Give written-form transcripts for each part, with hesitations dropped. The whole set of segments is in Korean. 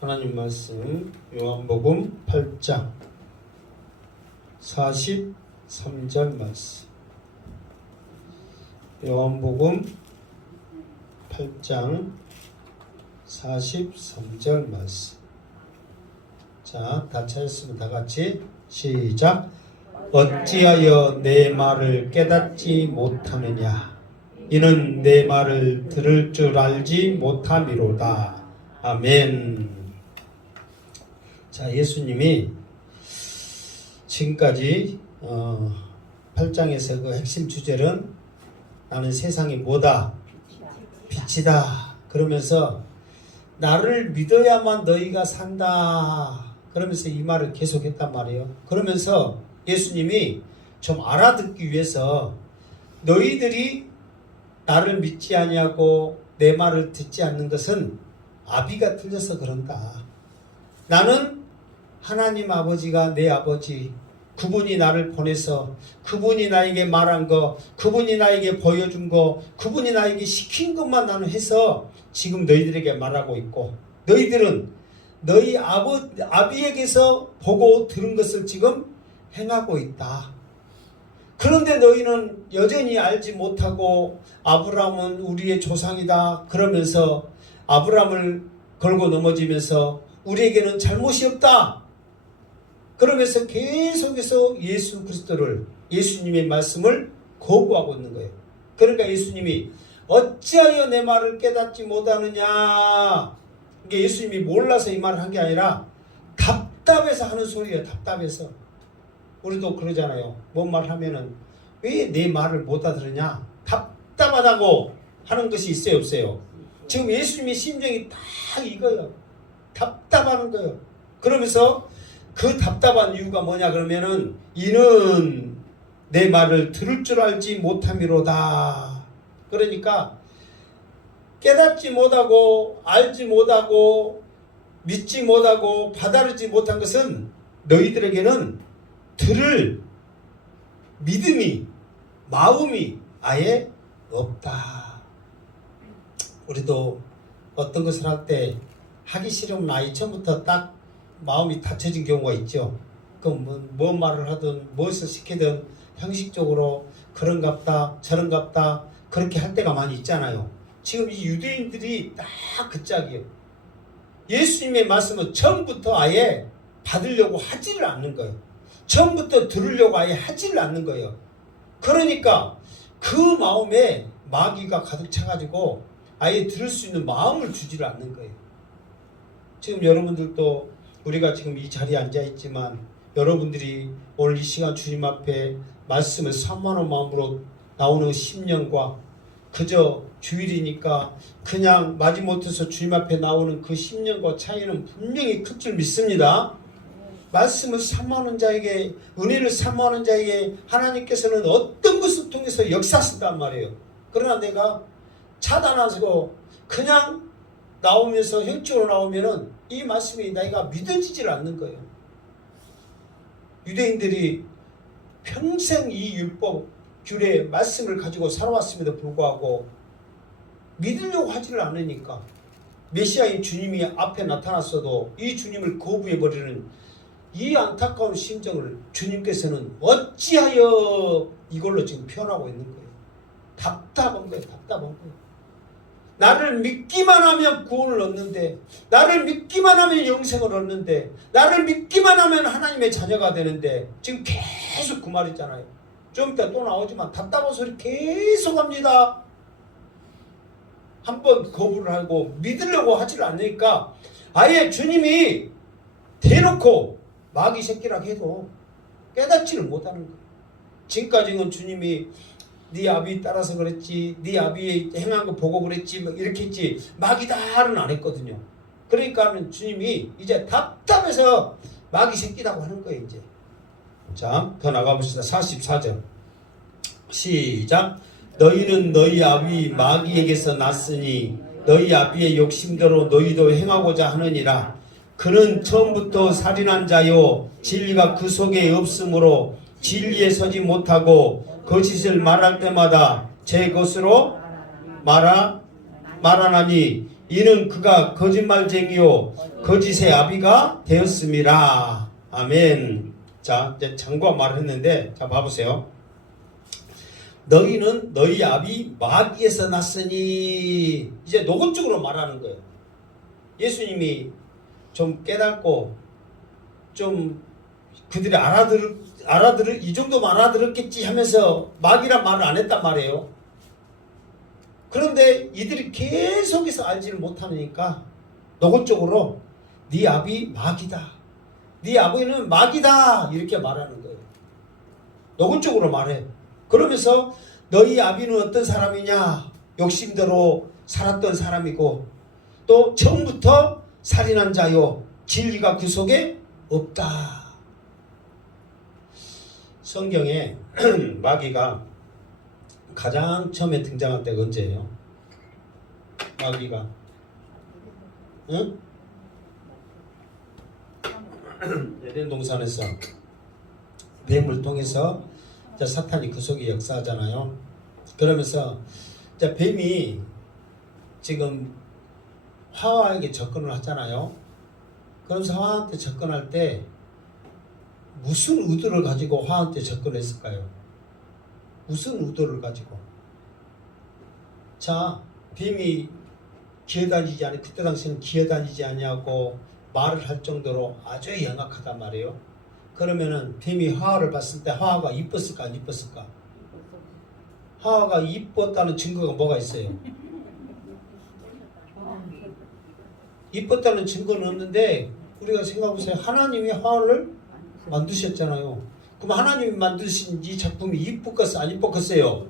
하나님 말씀 요한복음 8장 43절 말씀. 요한복음 8장 43절 말씀. 자, 다 찾았으면 다 같이 시작. 어찌하여 내 말을 깨닫지 못하느냐? 이는 내 말을 들을 줄 알지 못함이로다. 아멘. 자, 예수님이 지금까지 8장에서 그 핵심 주제는 나는 세상이 뭐다? 빛이다. 그러면서 나를 믿어야만 너희가 산다. 그러면서 이 말을 계속했단 말이에요. 그러면서 예수님이 좀 알아듣기 위해서 너희들이 나를 믿지 아니하고 내 말을 듣지 않는 것은 아비가 틀려서 그런다. 나는 하나님 아버지가 내 아버지, 그분이 나를 보내서 그분이 나에게 말한 거, 그분이 나에게 보여준 거, 그분이 나에게 시킨 것만 나는 해서 지금 너희들에게 말하고 있고, 너희들은 너희 아비에게서 보고 들은 것을 지금 행하고 있다. 그런데 너희는 여전히 알지 못하고 아브라함은 우리의 조상이다 그러면서 아브라함을 걸고 넘어지면서 우리에게는 잘못이 없다. 그러면서 계속해서 예수 그리스도를, 예수님의 말씀을 거부하고 있는 거예요. 그러니까 예수님이 어찌하여 내 말을 깨닫지 못하느냐. 이게 예수님이 몰라서 이 말을 한 게 아니라 답답해서 하는 소리예요. 답답해서. 우리도 그러잖아요. 뭔 말 하면은 왜 내 말을 못 알아들으냐? 답답하다고 하는 것이 있어요, 없어요? 지금 예수님의 심정이 다 이거예요. 답답한 거예요. 그러면서 그 답답한 이유가 뭐냐 그러면은 이는 내 말을 들을 줄 알지 못함이로다. 그러니까 깨닫지 못하고 알지 못하고 믿지 못하고 받아들이지 못한 것은 너희들에게는 들을 믿음이, 마음이 아예 없다. 우리도 어떤 것을 할 때 하기 싫으면 아예 처음부터 딱 마음이 닫혀진 경우가 있죠. 그럼 뭔 말을 하든 무엇을 시키든 형식적으로 그런갑다 저런갑다 그렇게 할 때가 많이 있잖아요. 지금 이 유대인들이 딱 그 짝이에요. 예수님의 말씀은 처음부터 아예 받으려고 하지를 않는 거예요. 처음부터 들으려고 아예 하지를 않는 거예요. 그러니까 그 마음에 마귀가 가득 차가지고 아예 들을 수 있는 마음을 주지를 않는 거예요. 지금 여러분들도 우리가 지금 이 자리에 앉아 있지만 여러분들이 오늘 이 시간 주님 앞에 말씀을 사모하는 마음으로 나오는 심령과 그저 주일이니까 그냥 마지못해서 주님 앞에 나오는 그 심령과 차이는 분명히 클 줄 믿습니다. 말씀을 사모하는 자에게, 은혜를 사모하는 자에게 하나님께서는 어떤 것을 통해서 역사하신단 말이에요. 그러나 내가 차단하고 그냥 나오면서 형식으로 나오면은 이 말씀이 내가 믿어지질 않는 거예요. 유대인들이 평생 이 율법, 규례, 말씀을 가지고 살아왔음에도 불구하고 믿으려고 하지를 않으니까 메시아인 주님이 앞에 나타났어도 이 주님을 거부해버리는 이 안타까운 심정을 주님께서는 어찌하여 이걸로 지금 표현하고 있는 거예요. 답답한 거예요. 답답한 거예요. 나를 믿기만 하면 구원을 얻는데, 나를 믿기만 하면 영생을 얻는데, 나를 믿기만 하면 하나님의 자녀가 되는데, 지금 계속 그 말이잖아요. 좀 이따 또 나오지만 답답한 소리 계속 합니다. 한번 거부를 하고 믿으려고 하지를 않으니까 아예 주님이 대놓고 마귀 새끼라고 해도 깨닫지를 못하는 거예요. 지금까지는 주님이 네 아비 따라서 그랬지, 네 아비의 행한 거 보고 그랬지, 이렇게 했지, 마귀다는 안 했거든요. 그러니까 주님이 이제 답답해서 마귀 새끼라고 하는 거예요, 이제. 자, 더 나가봅시다. 44절. 시작. 너희는 너희 아비 마귀에게서 났으니 너희 아비의 욕심대로 너희도 행하고자 하느니라. 그는 처음부터 살인한 자요 진리가 그 속에 없으므로 진리에 서지 못하고 거짓을 말할 때마다 제 것으로 말하나니 이는 그가 거짓말쟁이요 거짓의 아비가 되었음이라. 아멘. 자, 이제 장과 말을 했는데, 자 봐보세요. 너희는 너희 아비 마귀에서 났으니, 이제 노골적으로 말하는 거예요. 예수님이 좀 깨닫고 좀 그들이 이 정도만 알아들었겠지 하면서 마귀란 말을 안 했단 말이에요. 그런데 이들이 계속해서 알지를 못하니까 노골적으로 네 아비 마귀다, 네 아버지는 마귀다, 이렇게 말하는 거예요. 노골적으로 말해. 그러면서 너희 아비는 어떤 사람이냐? 욕심대로 살았던 사람이고 또 처음부터 살인한 자요 진리가 그 속에 없다. 성경에 마귀가 가장 처음에 등장할 때가 언제예요? 마귀가 응? 에덴 동산에서 뱀을 통해서 사탄이 그 속에 역사하잖아요. 그러면서 뱀이 지금 하와에게 접근을 하잖아요. 그러면서 하와한테 접근할 때 무슨 의도를 가지고 하와한테 접근했을까요? 무슨 의도를 가지고? 자, 뱀이 기어다니지 않니, 그때 당시에는 기어다니지 아니하고 말을 할 정도로 아주 영악하단 말이에요. 그러면은 뱀이 하와를 봤을 때 하와가 이뻤을까 안 이뻤을까? 하와가 이뻤다는 증거가 뭐가 있어요? 이뻤다는 증거는 없는데, 우리가 생각해보세요. 하나님이 하와를 만드셨잖아요. 그럼 하나님이 만드신 이 작품이 이뻤겠어 안 이뻤겠어요?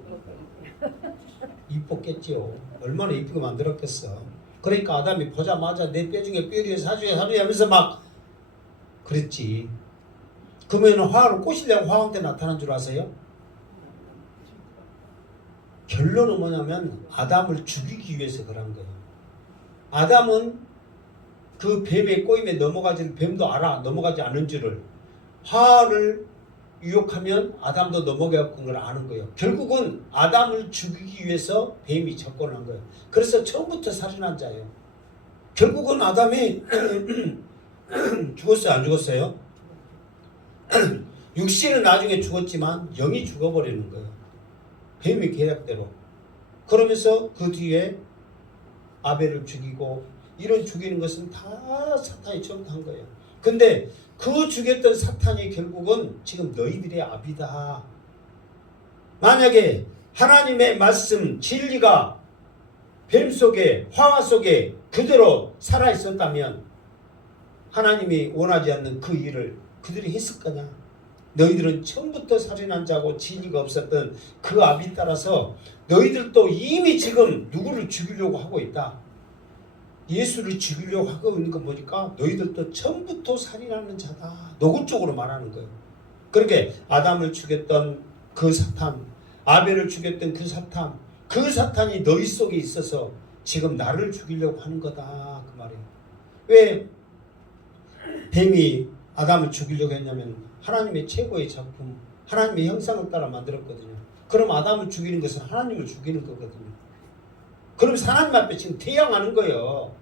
이뻤겠지요. 얼마나 이쁘게 만들었겠어. 그러니까 아담이 보자마자 내 뼈 중에 뼈리에 사주에 하면서 막 그랬지. 그러면 화를 꼬시려고 화왕 때 나타난 줄 아세요? 결론은 뭐냐면 아담을 죽이기 위해서 그런 거예요. 아담은 그 뱀의 꼬임에 넘어가지는 뱀도 알아. 넘어가지 않은 줄을. 화를 유혹하면 아담도 넘어가는 걸 아는 거예요. 결국은 아담을 죽이기 위해서 뱀이 접근한 거예요. 그래서 처음부터 살인한 자예요. 결국은 아담이 죽었어요? 안 죽었어요? 육신은 나중에 죽었지만 영이 죽어버리는 거예요. 뱀의 계략대로. 그러면서 그 뒤에 아벨을 죽이고, 이런 죽이는 것은 다 사탄이 처음부터 한 거예요. 근데 그 죽였던 사탄이 결국은 지금 너희들의 아비다. 만약에 하나님의 말씀 진리가 뱀 속에, 화화 속에 그대로 살아있었다면 하나님이 원하지 않는 그 일을 그들이 했을 거냐? 너희들은 처음부터 살인한 자고 진리가 없었던 그 아비 따라서 너희들도 이미 지금 누구를 죽이려고 하고 있다. 예수를 죽이려고 하고 있는 건 뭐니까 너희들도 처음부터 살인하는 자다. 노골적으로 말하는 거예요. 그렇게 아담을 죽였던 그 사탄, 아벨을 죽였던 그 사탄이 너희 속에 있어서 지금 나를 죽이려고 하는 거다. 그 말이에요. 왜 뱀이 아담을 죽이려고 했냐면 하나님의 최고의 작품, 하나님의 형상을 따라 만들었거든요. 그럼 아담을 죽이는 것은 하나님을 죽이는 거거든요. 그럼 하나님 앞에 지금 대항하는 거예요.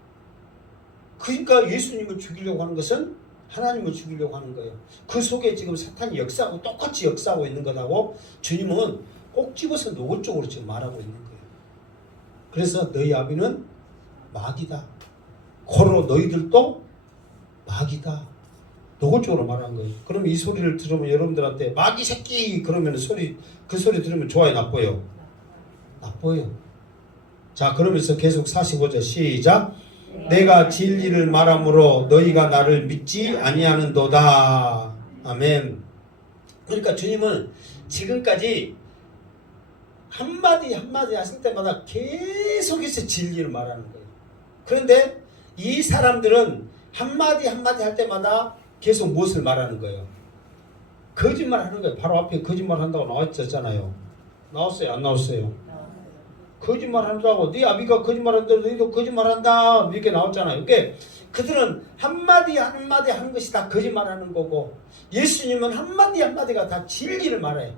그러니까 예수님을 죽이려고 하는 것은 하나님을 죽이려고 하는 거예요. 그 속에 지금 사탄이 역사하고 똑같이 역사하고 있는 거라고 주님은 꼭 집어서 노골적으로 지금 말하고 있는 거예요. 그래서 너희 아비는 마귀다. 고로 너희들도 마귀다. 노골적으로 말한 거예요. 그럼 이 소리를 들으면 여러분들한테 마귀 새끼 그러면 그 소리 들으면 좋아요, 나빠요? 나빠요. 자, 그러면서 계속 45절 시작. 내가 진리를 말함으로 너희가 나를 믿지 아니하는도다. 아멘. 그러니까 주님은 지금까지 한마디 한마디 하실 때마다 계속해서 진리를 말하는 거예요. 그런데 이 사람들은 한마디 한마디 할 때마다 계속 무엇을 말하는 거예요? 거짓말 하는 거예요. 바로 앞에 거짓말 한다고 나와 있었잖아요. 나왔어요? 안 나왔어요? 거짓말 한다고, 네 아비가 거짓말한다, 너희도 거짓말한다, 이렇게 나왔잖아요. 그러니까 그들은 한마디 한마디 하는 것이 다 거짓말하는 거고, 예수님은 한마디 한마디가 다 진리를 말해요.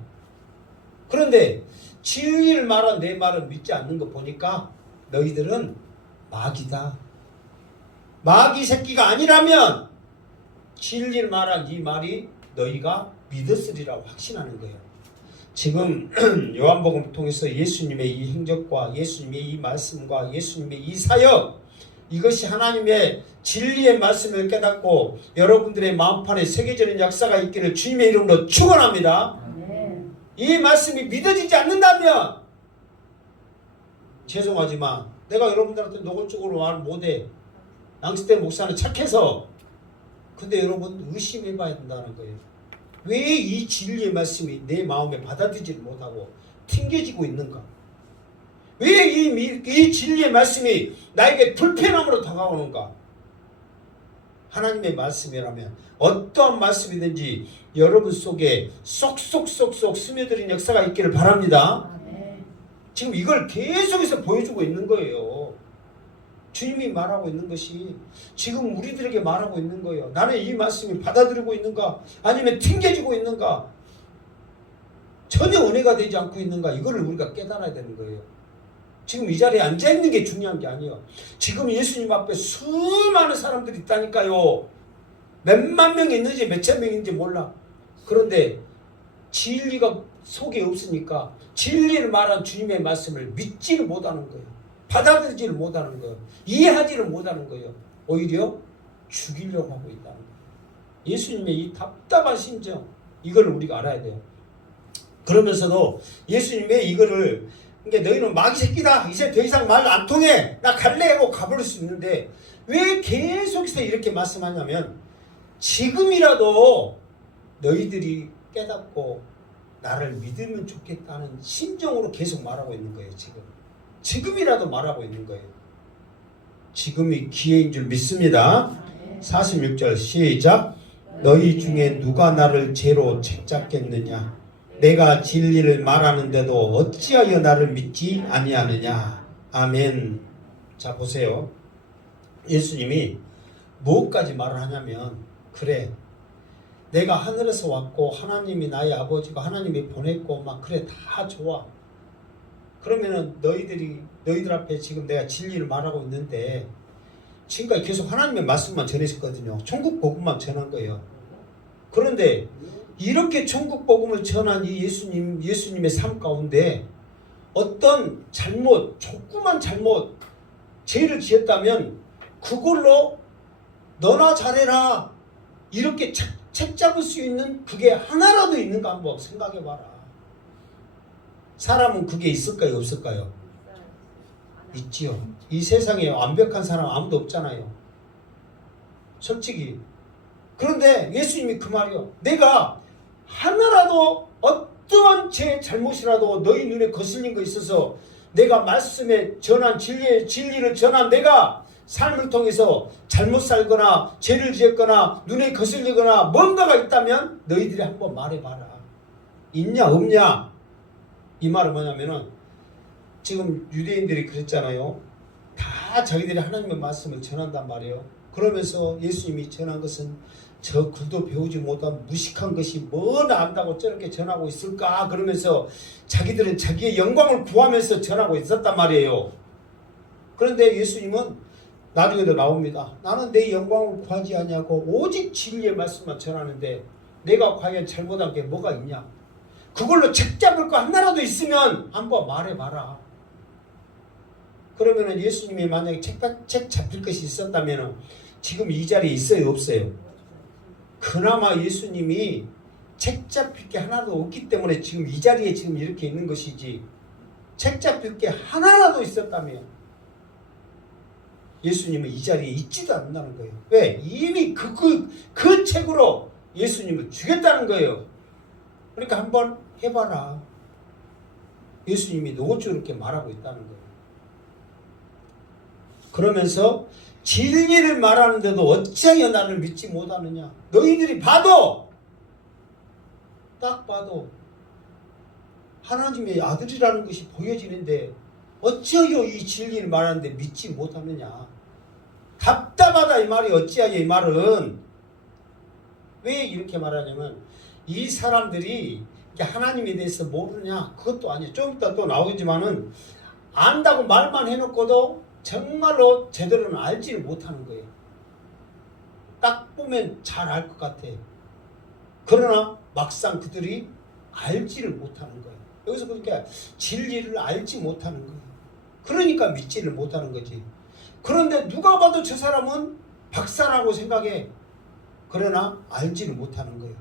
그런데 진리를 말한 내 말을 믿지 않는 거 보니까 너희들은 마귀다. 마귀 새끼가 아니라면 진리를 말한 이 말이 너희가 믿었으리라 확신하는 거예요. 지금 요한복음을 통해서 예수님의 이 행적과 예수님의 이 말씀과 예수님의 이 사역, 이것이 하나님의 진리의 말씀을 깨닫고 여러분들의 마음판에 새겨지는 역사가 있기를 주님의 이름으로 축원합니다. 이 말씀이 믿어지지 않는다면 죄송하지만 내가 여러분들한테 노골적으로 말 못해. 낭스대 목사는 착해서. 근데 여러분 의심해 봐야 된다는 거예요. 왜 이 진리의 말씀이 내 마음에 받아들이지 못하고 튕겨지고 있는가? 왜 이 진리의 말씀이 나에게 불편함으로 다가오는가? 하나님의 말씀이라면 어떠한 말씀이든지 여러분 속에 쏙쏙쏙쏙 스며들인 역사가 있기를 바랍니다. 지금 이걸 계속해서 보여주고 있는 거예요. 주님이 말하고 있는 것이 지금 우리들에게 말하고 있는 거예요. 나는 이 말씀을 받아들이고 있는가? 아니면 튕겨지고 있는가? 전혀 은혜가 되지 않고 있는가? 이거를 우리가 깨달아야 되는 거예요. 지금 이 자리에 앉아있는 게 중요한 게 아니에요. 지금 예수님 앞에 수많은 사람들이 있다니까요. 몇만 명이 있는지 몇천 명인지 몰라. 그런데 진리가 속에 없으니까 진리를 말한 주님의 말씀을 믿지를 못하는 거예요. 받아들이지를 못하는 거예요. 이해하지를 못하는 거예요. 오히려 죽이려고 하고 있다는 거예요. 예수님의 이 답답한 심정, 이걸 우리가 알아야 돼요. 그러면서도 예수님의 이거를, 그러니까 너희는 마귀 새끼다. 이제 더 이상 말 안 통해. 나 갈래 하고 가버릴 수 있는데 왜 계속해서 이렇게 말씀하냐면 지금이라도 너희들이 깨닫고 나를 믿으면 좋겠다는 심정으로 계속 말하고 있는 거예요. 지금이라도 말하고 있는 거예요. 지금이 기회인 줄 믿습니다. 46절 시작. 너희 중에 누가 나를 죄로 책잡겠느냐? 내가 진리를 말하는데도 어찌하여 나를 믿지 아니하느냐? 아멘. 자 보세요. 예수님이 무엇까지 말을 하냐면, 그래 내가 하늘에서 왔고 하나님이 나의 아버지고 하나님이 보냈고 막 그래 다 좋아. 그러면은 너희들 앞에 지금 내가 진리를 말하고 있는데 지금까지 계속 하나님의 말씀만 전했었거든요. 천국 복음만 전한 거예요. 그런데 이렇게 천국 복음을 전한 이 예수님의 삶 가운데 어떤 잘못, 조그만 잘못, 죄를 지었다면 그걸로 너나 잘해라 이렇게 책 잡을 수 있는 그게 하나라도 있는가 한번 생각해 봐라. 사람은 그게 있을까요, 없을까요? 있지요. 이 세상에 완벽한 사람 아무도 없잖아요. 솔직히. 그런데 예수님이 그 말이요. 내가 하나라도 어떠한 제 잘못이라도 너희 눈에 거슬린 거 있어서 내가 말씀에 전한 진리를 전한 내가 삶을 통해서 잘못 살거나 죄를 지었거나 눈에 거슬리거나 뭔가가 있다면 너희들이 한번 말해봐라. 있냐 없냐? 이 말은 뭐냐면은 지금 유대인들이 그랬잖아요. 다 자기들이 하나님의 말씀을 전한단 말이에요. 그러면서 예수님이 전한 것은 저 글도 배우지 못한 무식한 것이 뭐나 안다고 저렇게 전하고 있을까? 그러면서 자기들은 자기의 영광을 구하면서 전하고 있었단 말이에요. 그런데 예수님은 나중에도 나옵니다. 나는 내 영광을 구하지 않냐고 오직 진리의 말씀만 전하는데 내가 과연 잘못한 게 뭐가 있냐? 그걸로 책 잡을 거 하나라도 있으면 한번 말해봐라. 그러면은 예수님이 만약에 책 잡힐 것이 있었다면 지금 이 자리에 있어요, 없어요? 그나마 예수님이 책 잡힐 게 하나도 없기 때문에 지금 이 자리에 지금 이렇게 있는 것이지, 책 잡힐 게 하나라도 있었다면 예수님은 이 자리에 있지도 않는다는 거예요. 왜? 이미 그 책으로 예수님을 죽였다는 거예요. 그러니까 한번 해봐라. 예수님이 노골적으로 이렇게 말하고 있다는 거예요. 그러면서 진리를 말하는데도 어찌하여 나를 믿지 못하느냐? 너희들이 딱 봐도 하나님의 아들이라는 것이 보여지는데 어찌하여 이 진리를 말하는데 믿지 못하느냐? 답답하다 이 말이. 어찌하여 이 말은 왜 이렇게 말하냐면 이 사람들이 하나님에 대해서 모르냐? 그것도 아니에요. 좀 이따 또 나오지만은 안다고 말만 해놓고도 정말로 제대로는 알지를 못하는 거예요. 딱 보면 잘 알 것 같아. 그러나 막상 그들이 알지를 못하는 거예요. 여기서 그러니까 진리를 알지 못하는 거예요. 그러니까 믿지를 못하는 거지. 그런데 누가 봐도 저 사람은 박사라고 생각해. 그러나 알지를 못하는 거예요.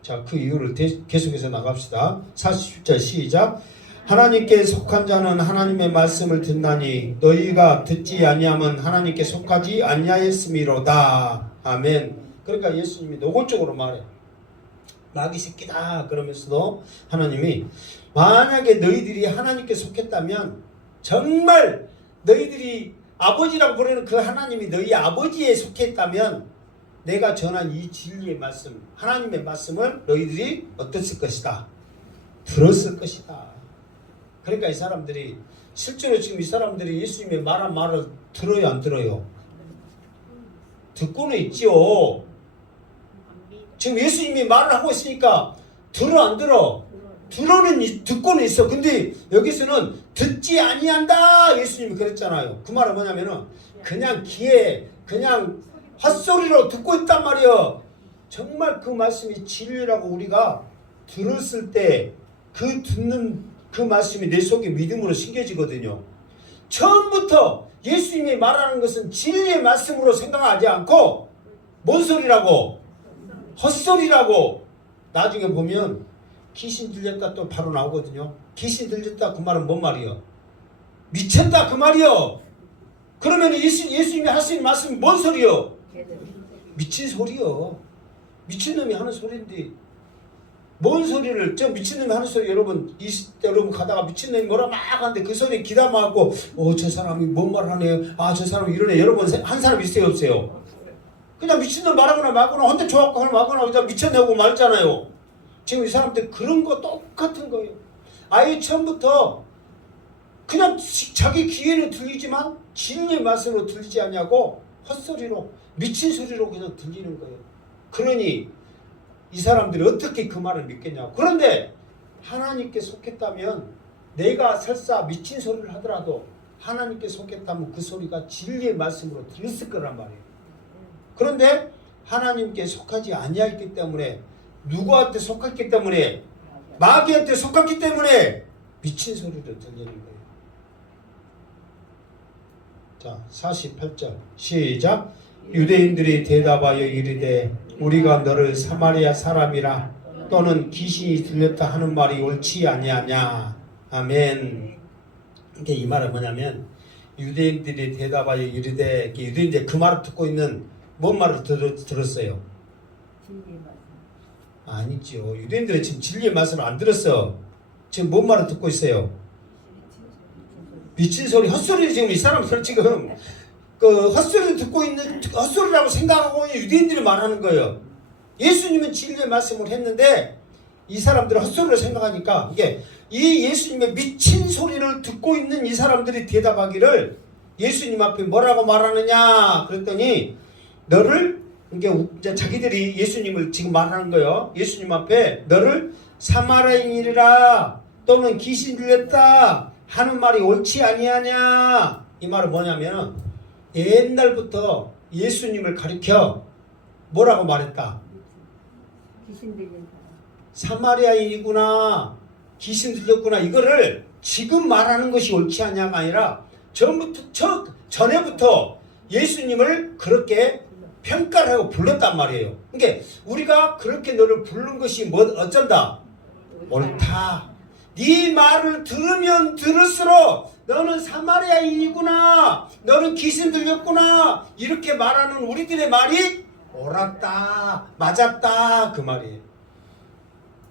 자, 그 이유를 계속해서 나갑시다. 40절 시작. 하나님께 속한 자는 하나님의 말씀을 듣나니 너희가 듣지 아니하면 하나님께 속하지 아니하였음이로다. 아멘. 그러니까 예수님이 노골적으로 말해. 마귀 새끼다 그러면서도 하나님이 만약에 너희들이 하나님께 속했다면 정말 너희들이 아버지라고 부르는 그 하나님이 너희 아버지에 속했다면 내가 전한 이 진리의 말씀, 하나님의 말씀을 너희들이 어땠을 것이다. 들었을 것이다. 그러니까 이 사람들이 실제로 지금 이 사람들이 예수님의 말한 말을 들어요, 안 들어요? 듣고는 있지요. 지금 예수님이 말을 하고 있으니까 들어, 안 들어? 듣고는 있어. 근데 여기서는 듣지 아니한다. 예수님이 그랬잖아요. 그 말은 뭐냐면은 그냥 귀에 그냥 헛소리로 듣고 있단 말이에요. 정말 그 말씀이 진리라고 우리가 들었을 때 그 듣는 그 말씀이 내 속에 믿음으로 심겨지거든요. 처음부터 예수님이 말하는 것은 진리의 말씀으로 생각하지 않고 뭔 소리라고? 헛소리라고. 나중에 보면 귀신 들렸다 또 바로 나오거든요. 귀신 들렸다 그 말은 뭔 말이요? 미쳤다 그 말이요. 그러면 예수님이 하시는 말씀이 뭔 소리요? 미친 소리요. 미친놈이 하는 소리인데 뭔 소리를 저 미친놈이 하는 소리 여러분 여러분 가다가 미친놈이 뭐라 막 하는데 그 소리 기다만고 저 사람이 뭔 말을 하네요. 저 사람이 이러네. 여러분 한 사람 있어요 없어요? 그냥 미친놈 말하거나 말거나 혼자 좋아하고 말거나 그냥 미쳤냐고 말잖아요. 지금 이 사람들 그런 거 똑같은 거예요. 아예 처음부터 그냥 자기 귀에는 들리지만 진리의 말씀으로 들리지 않냐고 헛소리로 미친 소리로 그냥 들리는 거예요. 그러니 이 사람들이 어떻게 그 말을 믿겠냐고. 그런데 하나님께 속했다면 내가 설사 미친 소리를 하더라도 하나님께 속했다면 그 소리가 진리의 말씀으로 들렸을 거란 말이에요. 그런데 하나님께 속하지 아니하기 때문에 누구한테 속했기 때문에 마귀한테 속았기 때문에 미친 소리를 들리는 거예요. 자, 48절 시작. 유대인들이 대답하여 이르되 우리가 너를 사마리아 사람이라 또는 귀신이 들렸다 하는 말이 옳지 아니하냐. 아멘. 이게 이 말은 뭐냐면 유대인들이 대답하여 이르되 유대인들이 그 말을 듣고 있는 뭔 말을 들었어요? 진리의 말씀. 아니죠. 유대인들은 지금 진리의 말씀을 안 들었어. 지금 뭔 말을 듣고 있어요? 미친 소리, 헛소리. 지금 이 사람들 지금 그 헛소리를 듣고 있는 헛소리라고 생각하고 있는 유대인들이 말하는 거예요. 예수님은 진리의 말씀을 했는데 이 사람들은 헛소리로 생각하니까 이게 이 예수님의 미친 소리를 듣고 있는 이 사람들이 대답하기를 예수님 앞에 뭐라고 말하느냐 그랬더니 너를 이제 자기들이 예수님을 지금 말하는 거예요. 예수님 앞에 너를 사마리아인이라 또는 귀신 들렸다 하는 말이 옳지 아니하냐. 이 말은 뭐냐면 옛날부터 예수님을 가리켜 뭐라고 말했다. 귀신 들린 사람. 사마리아인이구나. 귀신 들렸구나. 이거를 지금 말하는 것이 옳지 않냐가 아니라 전에부터 예수님을 그렇게 평가를 하고 불렀단 말이에요. 그러니까 우리가 그렇게 너를 부른 것이 어쩐다? 옳다. 네 말을 들으면 들을수록 너는 사마리아인이구나. 너는 귀신 들렸구나. 이렇게 말하는 우리들의 말이 옳았다. 맞았다. 그 말이에요.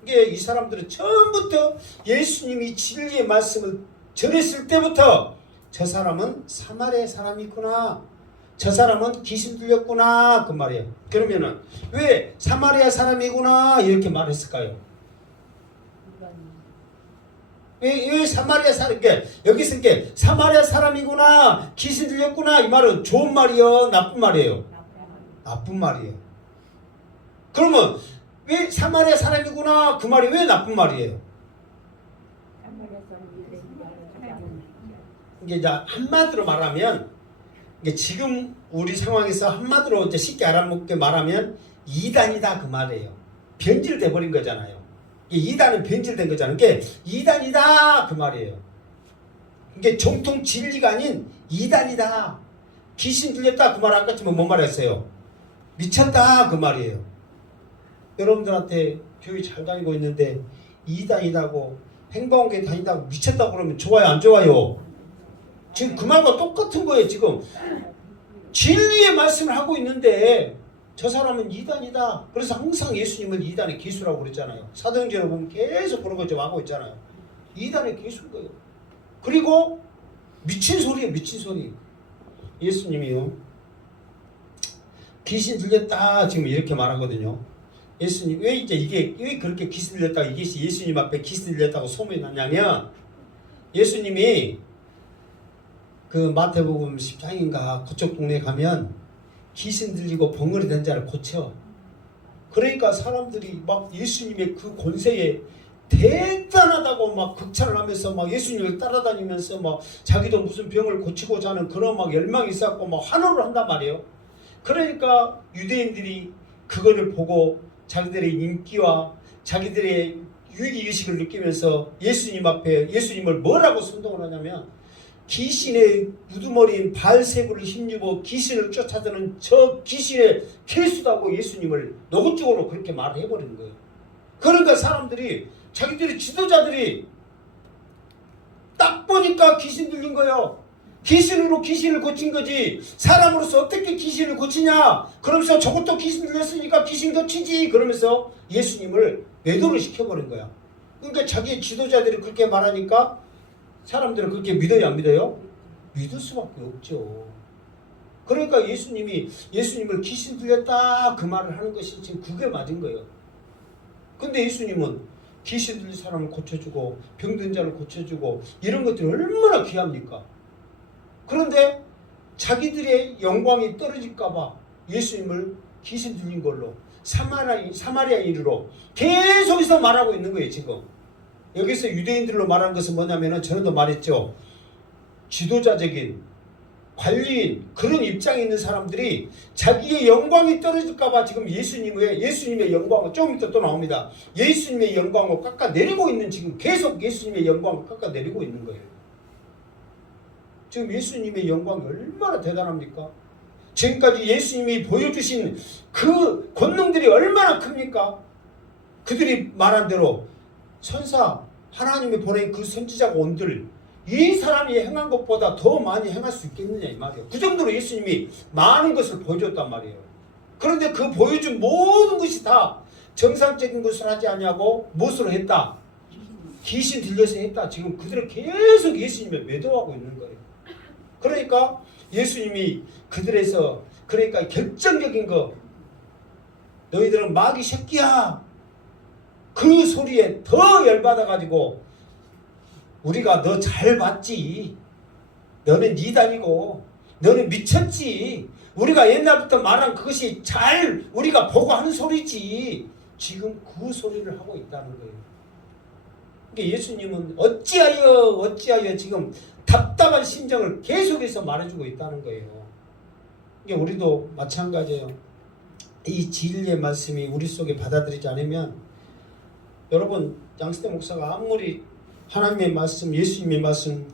이게 이 사람들은 처음부터 예수님이 진리의 말씀을 전했을 때부터 저 사람은 사마리아 사람이구나. 저 사람은 귀신 들렸구나. 그 말이에요. 그러면은 왜 사마리아 사람이구나 이렇게 말했을까요? 왜 사마리아 사람, 여기서 이렇게 사마리아 사람이구나, 귀신 들렸구나, 이 말은 좋은 말이요, 나쁜 말이에요? 나쁜 말이에요. 그러면 왜 사마리아 사람이구나, 그 말이 왜 나쁜 말이에요? 이게 이제 한마디로 말하면 이게 지금 우리 상황에서 한마디로 이제 쉽게 알아먹게 말하면 이단이다 그 말이에요. 변질돼 버린 거잖아요. 이단은 변질된 거잖아요. 이게 이단이다 그 말이에요. 이게 정통 진리가 아닌 이단이다. 귀신 들렸다 그 말 아까 뭐 말했어요? 미쳤다 그 말이에요. 여러분들한테 교회 잘 다니고 있는데 이단이다고 행방교회 다닌다고 미쳤다고 그러면 좋아요 안 좋아요? 지금 그 말과 똑같은 거예요. 지금 진리의 말씀을 하고 있는데 저 사람은 이단이다. 그래서 항상 예수님은 이단의 기수라고 그랬잖아요. 사도행전을 보면 계속 그런 거 좀 하고 있잖아요. 이단의 기수인 거예요. 그리고 미친 소리예요. 미친 소리. 예수님이요. 귀신 들렸다 지금 이렇게 말하거든요. 예수님 왜 이제 이게 왜 그렇게 귀신 들렸다고 이게 예수님 앞에 귀신 들렸다고 소문이 났냐면 예수님이 그 마태복음 10장인가 그쪽 동네에 가면 귀신 들리고 벙어리 된 자를 고쳐. 그러니까 사람들이 막 예수님의 그 권세에 대단하다고 막 극찬을 하면서 막 예수님을 따라다니면서 막 자기도 무슨 병을 고치고자 하는 그런 막 열망이 있었고 막 환호를 한단 말이에요. 그러니까 유대인들이 그거를 보고 자기들의 인기와 자기들의 위기의식을 느끼면서 예수님 앞에 예수님을 뭐라고 선동을 하냐면 귀신의 우두머리인 발세부를 힘입어 귀신을 쫓아드는 저 귀신의 괴수다고 예수님을 노골적으로 그렇게 말을 해버리는 거예요. 그러니까 사람들이 자기들의 지도자들이 딱 보니까 귀신 들린 거예요. 귀신으로 귀신을 고친 거지 사람으로서 어떻게 귀신을 고치냐 그러면서 저것도 귀신 들렸으니까 귀신 고치지 그러면서 예수님을 매도를 시켜버린 거야. 그러니까 자기의 지도자들이 그렇게 말하니까 사람들은 그렇게 믿어요 안 믿어요? 믿을 수밖에 없죠. 그러니까 예수님을 귀신 들렸다 그 말을 하는 것이 지금 그게 맞은 거예요. 근데 예수님은 귀신 들린 사람을 고쳐주고 병든 자를 고쳐주고 이런 것들이 얼마나 귀합니까? 그런데 자기들의 영광이 떨어질까봐 예수님을 귀신 들린 걸로 사마리아인으로 계속해서 말하고 있는 거예요. 지금 여기서 유대인들로 말한 것은 뭐냐면은 전에도 말했죠. 지도자적인 관리인 그런 입장에 있는 사람들이 자기의 영광이 떨어질까봐 지금 예수님의 영광을 조금 이따 또 나옵니다. 예수님의 영광을 깎아내리고 있는 지금 계속 예수님의 영광을 깎아내리고 있는 거예요. 지금 예수님의 영광이 얼마나 대단합니까? 지금까지 예수님이 보여주신 그 권능들이 얼마나 큽니까? 그들이 말한 대로 선사 하나님이 보낸 그 선지자가 온들 이 사람이 행한 것보다 더 많이 행할 수 있겠느냐 이 말이에요. 그 정도로 예수님이 많은 것을 보여줬단 말이에요. 그런데 그 보여준 모든 것이 다 정상적인 것을 하지 않냐고 무엇으로 했다? 귀신 들려서 했다. 지금 그들을 계속 예수님에 매도하고 있는 거예요. 그러니까 예수님이 그들에서 그러니까 결정적인 거 너희들은 마귀 새끼야 그 소리에 더 열받아가지고 우리가 너 잘 봤지 너는 이단이고 너는 미쳤지 우리가 옛날부터 말한 그것이 잘 우리가 보고 하는 소리지 지금 그 소리를 하고 있다는 거예요. 그러니까 예수님은 어찌하여 지금 답답한 심정을 계속해서 말해주고 있다는 거예요. 그러니까 우리도 마찬가지예요. 이 진리의 말씀이 우리 속에 받아들이지 않으면 여러분 양승태 목사가 아무리 하나님의 말씀 예수님의 말씀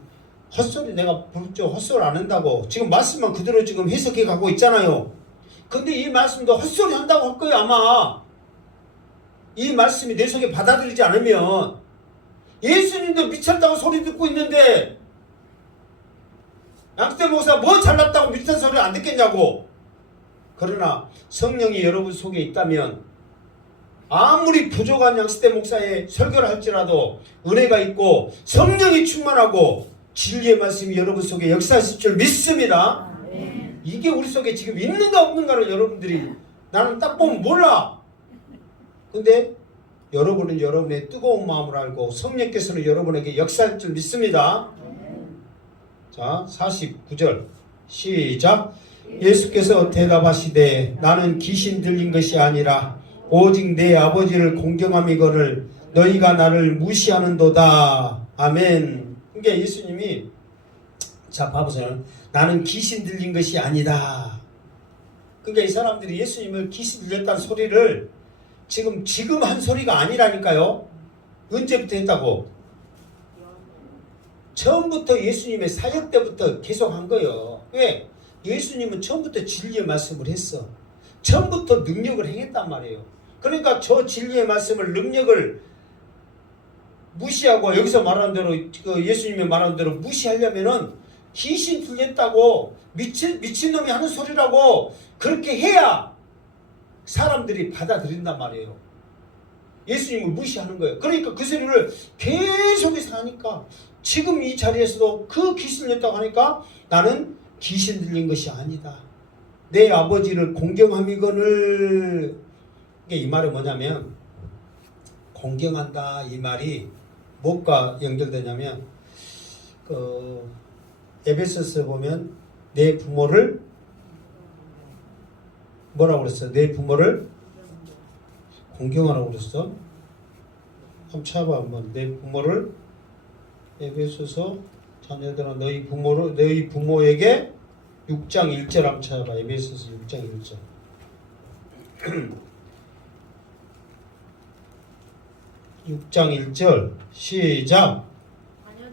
헛소리 내가 부르죠 헛소리 안 한다고 지금 말씀만 그대로 지금 해석해 가고 있잖아요. 근데 이 말씀도 헛소리 한다고 할 거예요. 아마 이 말씀이 내 속에 받아들이지 않으면 예수님도 미쳤다고 소리 듣고 있는데 양승태 목사 뭐 잘났다고 미친 소리를 안 듣겠냐고. 그러나 성령이 여러분 속에 있다면 아무리 부족한 양승태 목사의 설교를 할지라도 은혜가 있고 성령이 충만하고 진리의 말씀이 여러분 속에 역사하실 줄 믿습니다. 이게 우리 속에 지금 있는가 없는가를 여러분들이 나는 딱 보면 몰라. 근데 여러분은 여러분의 뜨거운 마음을 알고 성령께서는 여러분에게 역사할 줄 믿습니다. 자 49절 시작. 예수께서 대답하시되 나는 귀신 들린 것이 아니라 오직 내 아버지를 공경함이거늘 너희가 나를 무시하는도다. 아멘. 그러니까 예수님이 자, 봐보세요. 나는 귀신 들린 것이 아니다. 그러니까 이 사람들이 예수님을 귀신 들렸다는 소리를 지금 한 소리가 아니라니까요. 언제부터 했다고? 처음부터 예수님의 사역 때부터 계속 한 거예요. 왜? 예수님은 처음부터 진리의 말씀을 했어. 처음부터 능력을 행했단 말이에요. 그러니까 저 진리의 말씀을, 능력을 무시하고 여기서 말하는 대로, 예수님이 말하는 대로 무시하려면은 귀신 들렸다고 미친놈이 하는 소리라고 그렇게 해야 사람들이 받아들인단 말이에요. 예수님을 무시하는 거예요. 그러니까 그 소리를 계속해서 하니까 지금 이 자리에서도 그 귀신 들렸다고 하니까 나는 귀신 들린 것이 아니다. 내 아버지를 공경함이거늘. 이 말은 뭐냐면, 공경한다 이 말이 무엇과 연결되냐면, 에베소서 보면 내 부모를 뭐라고 그랬어? 내 부모를 공경하라고 그랬어? 한번 찾아봐. 한번 내 부모를, 에베소서 자녀들아 너희 부모에게 6장 1절 한번 찾아봐. 에베소서 6장 1절. 6장 1절 시작.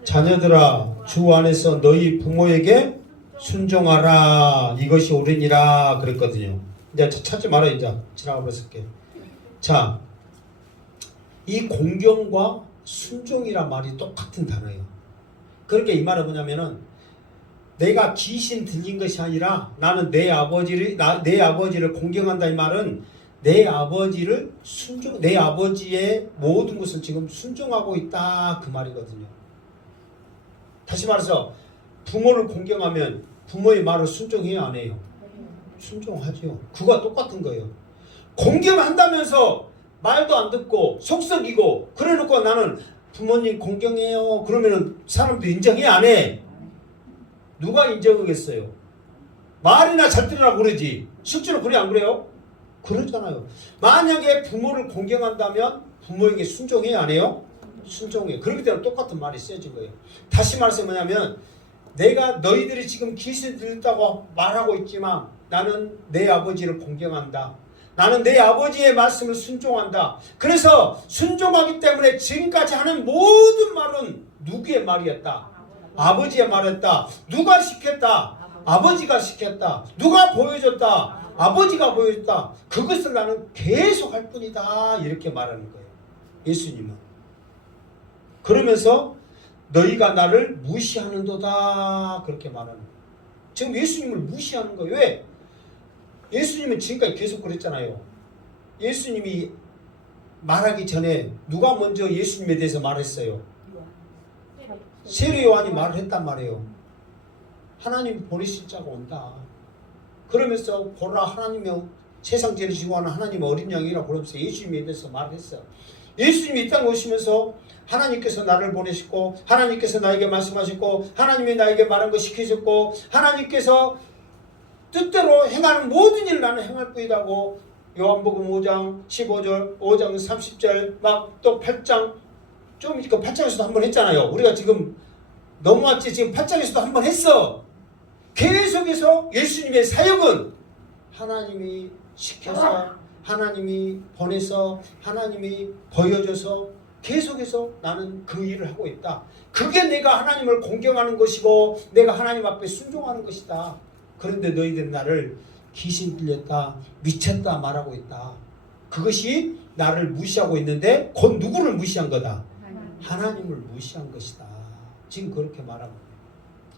자녀들아 주 안에서 너희 부모에게 순종하라. 이것이 옳으니라 그랬거든요. 이제 찾지 마라. 이제 지나가 버릴게. 자, 이 공경과 순종이란 말이 똑같은 단어예요. 그러니까 이 말은 뭐냐면은 내가 귀신 들린 것이 아니라 나는 내 아버지를 공경한다. 이 말은 내 아버지의 모든 것을 지금 순종하고 있다 그 말이거든요. 다시 말해서 부모를 공경하면 부모의 말을 순종해야 안 해요? 순종하죠. 그거와 똑같은 거예요. 공경한다면서 말도 안 듣고 속썩이고 그래놓고 나는 부모님 공경해요. 그러면은 사람도 인정해 안 해? 누가 인정하겠어요? 말이나 잘 들으라고 그러지. 실제로 그래 안 그래요? 그러잖아요. 만약에 부모를 공경한다면 부모에게 순종해야 안 해요? 순종해. 그렇기 때문에 똑같은 말이 쓰여진 거예요. 다시 말해서 뭐냐면 내가 너희들이 지금 귀신 들렸다고 말하고 있지만 나는 내 아버지를 공경한다. 나는 내 아버지의 말씀을 순종한다. 그래서 순종하기 때문에 지금까지 하는 모든 말은 누구의 말이었다? 아버지의 말이었다. 누가 시켰다? 아버지가 시켰다. 누가 보여줬다? 아버지가 보여줬다. 그것을 나는 계속 할 뿐이다. 이렇게 말하는 거예요. 예수님은. 그러면서 너희가 나를 무시하는도다. 그렇게 말하는 거예요. 지금 예수님을 무시하는 거예요. 왜? 예수님은 지금까지 계속 그랬잖아요. 예수님이 말하기 전에 누가 먼저 예수님에 대해서 말했어요? 세례 요한이 말을 했단 말이에요. 하나님 보내실 자가 온다. 그러면서 보라 하나님의 세상 죄를 지고 하는 하나님의 어린 양이라 그러면서 예수님에 대해서 말을 했어요. 예수님이 이 땅에 오시면서 하나님께서 나를 보내셨고 하나님께서 나에게 말씀하셨고 하나님이 나에게 말한 거 시키셨고 하나님께서 뜻대로 행하는 모든 일을 나는 행할 뿐이라고 요한복음 5장 15절 5장 30절 막 또 8장 좀 그 8장에서도 한번 했잖아요. 우리가 지금 넘어왔지. 지금 8장에서도 한번 했어. 계속해서 예수님의 사역은 하나님이 시켜서 하나님이 보내서 하나님이 보여줘서 계속해서 나는 그 일을 하고 있다. 그게 내가 하나님을 공경하는 것이고 내가 하나님 앞에 순종하는 것이다. 그런데 너희들은 나를 귀신 들렸다 미쳤다 말하고 있다. 그것이 나를 무시하고 있는데 곧 누구를 무시한 거다? 하나님을 무시한 것이다. 지금 그렇게 말하고 있다.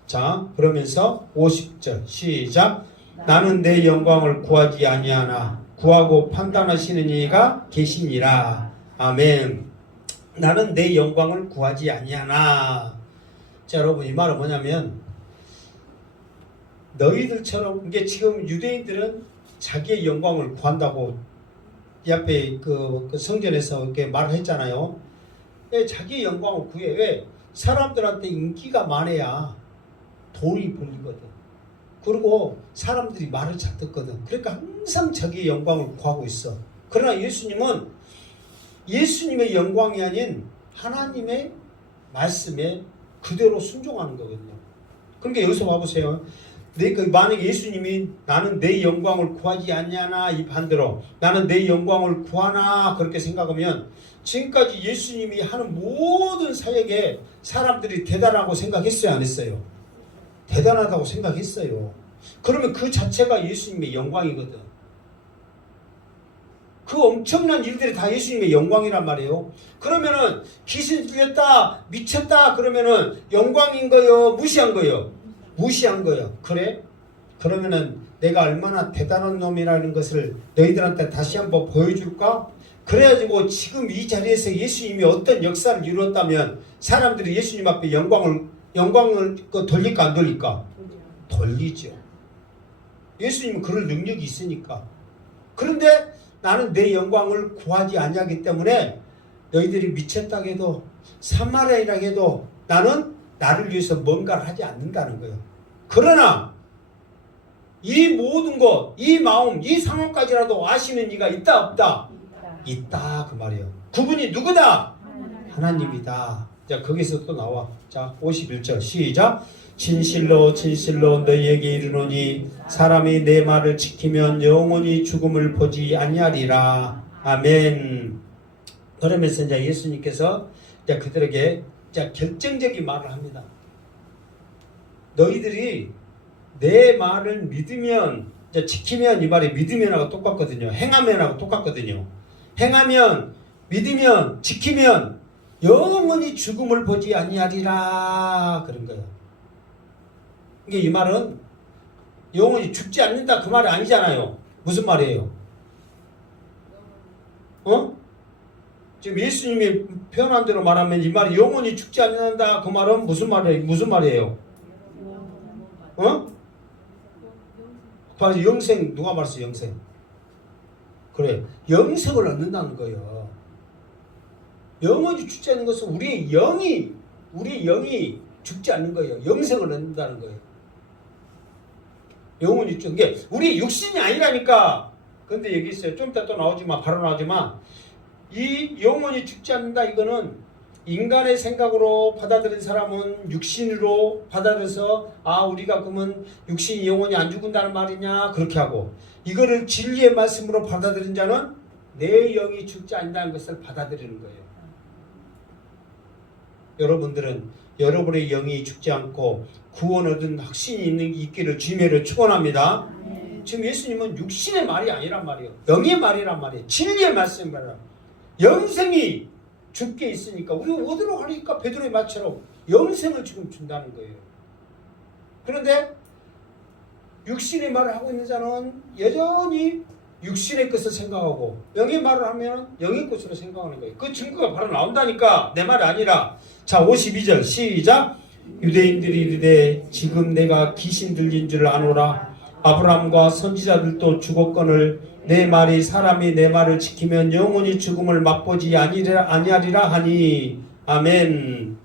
자, 그러면서 50절 시작. 나는 내 영광을 구하지 아니하나 구하고 판단하시는 이가 계시니라. 아멘. 나는 내 영광을 구하지 아니하나. 자, 여러분 이 말은 뭐냐면 너희들처럼 이게 지금 유대인들은 자기의 영광을 구한다고 이 앞에 그 성전에서 이렇게 말을 했잖아요. 왜 자기의 영광을 구해? 왜? 사람들한테 인기가 많아야 돈이 벌리거든. 그리고 사람들이 말을 잘 듣거든. 그러니까 항상 자기의 영광을 구하고 있어. 그러나 예수님은 예수님의 영광이 아닌 하나님의 말씀에 그대로 순종하는 거거든요. 그러니까 여기서 봐보세요. 만약에 예수님이 나는 내 영광을 구하지 않냐나, 이 반대로 나는 내 영광을 구하나 그렇게 생각하면 지금까지 예수님이 하는 모든 사역에 사람들이 대단하고 생각했어요, 안 했어요? 대단하다고 생각했어요. 그러면 그 자체가 예수님의 영광이거든. 그 엄청난 일들이 다 예수님의 영광이란 말이에요. 그러면은 귀신 들렸다, 미쳤다 그러면은 영광인 거요, 무시한 거요? 무시한 거요. 그래? 그러면은 내가 얼마나 대단한 놈이라는 것을 너희들한테 다시 한번 보여줄까? 그래가지고 지금 이 자리에서 예수님이 어떤 역사를 이루었다면 사람들이 예수님 앞에 영광을 돌릴까 안 돌릴까? 돌리죠. 예수님은 그럴 능력이 있으니까. 그런데 나는 내 영광을 구하지 아니하기 때문에 너희들이 미쳤다 해도 산마리아인이라 해도 나는 나를 위해서 뭔가를 하지 않는다는 거예요. 그러나 이 모든 것, 이 마음, 이 상황까지라도 아시는 이가 있다 없다? 있다 그 말이에요. 그분이 누구다? 하나님이다. 자, 거기서 또 나와. 자, 51절 시작. 진실로 진실로 너희에게 이르노니 사람이 내 말을 지키면 영원히 죽음을 보지 아니하리라. 아멘. 그러면서 이제 예수님께서 이제 그들에게 이제 결정적인 말을 합니다. 너희들이 내 말을 믿으면, 이제 지키면, 이 말이 믿으면하고 똑같거든요. 행하면하고 똑같거든요. 행하면, 믿으면, 지키면 영원히 죽음을 보지 아니하리라 그런 거예요. 이게 이 말은 영원히 죽지 않는다 그 말이 아니잖아요. 무슨 말이에요? 지금 예수님이 표현한 대로 말하면 이 말이 영원히 죽지 않는다 그 말은 무슨 말이에요? 바로 영생. 누가 말했어? 영생. 그래, 영생을 얻는다는 거예요. 영원히 죽지 않는 것은 우리의 영이 죽지 않는 거예요. 영생을 얻는다는 거예요. 영혼이 죽는 게 우리의 육신이 아니라니까. 근데 여기 있어요. 좀 이따 또 나오지만, 바로 나오지만, 이 영혼이 죽지 않는다 이거는 인간의 생각으로 받아들인 사람은 육신으로 받아들여서 우리가 그러면 육신이 영혼이 안 죽는다는 말이냐 그렇게 하고, 이거를 진리의 말씀으로 받아들인 자는 내 영이 죽지 않는다는 것을 받아들이는 거예요. 여러분들은 여러분의 영이 죽지 않고 구원 얻은 확신이 있기를 주님으로 축원합니다. 지금 예수님은 육신의 말이 아니란 말이에요. 영의 말이란 말이에요. 진리의 말씀이란. 영생이 죽게 있으니까 우리가 어디로 가니까 베드로의 말처럼 영생을 지금 준다는 거예요. 그런데 육신의 말을 하고 있는 자는 여전히 육신의 것을 생각하고 영의 말을 하면 영의 것으로 생각하는 거예요. 그 증거가 바로 나온다니까. 내 말이 아니라. 자, 52절 시작. 유대인들이 이르되 지금 내가 귀신 들린 줄 아노라. 아브라함과 선지자들도 죽었거늘 내 말이 사람이 내 말을 지키면 영원히 죽음을 맛보지 아니하리라 하니. 아멘.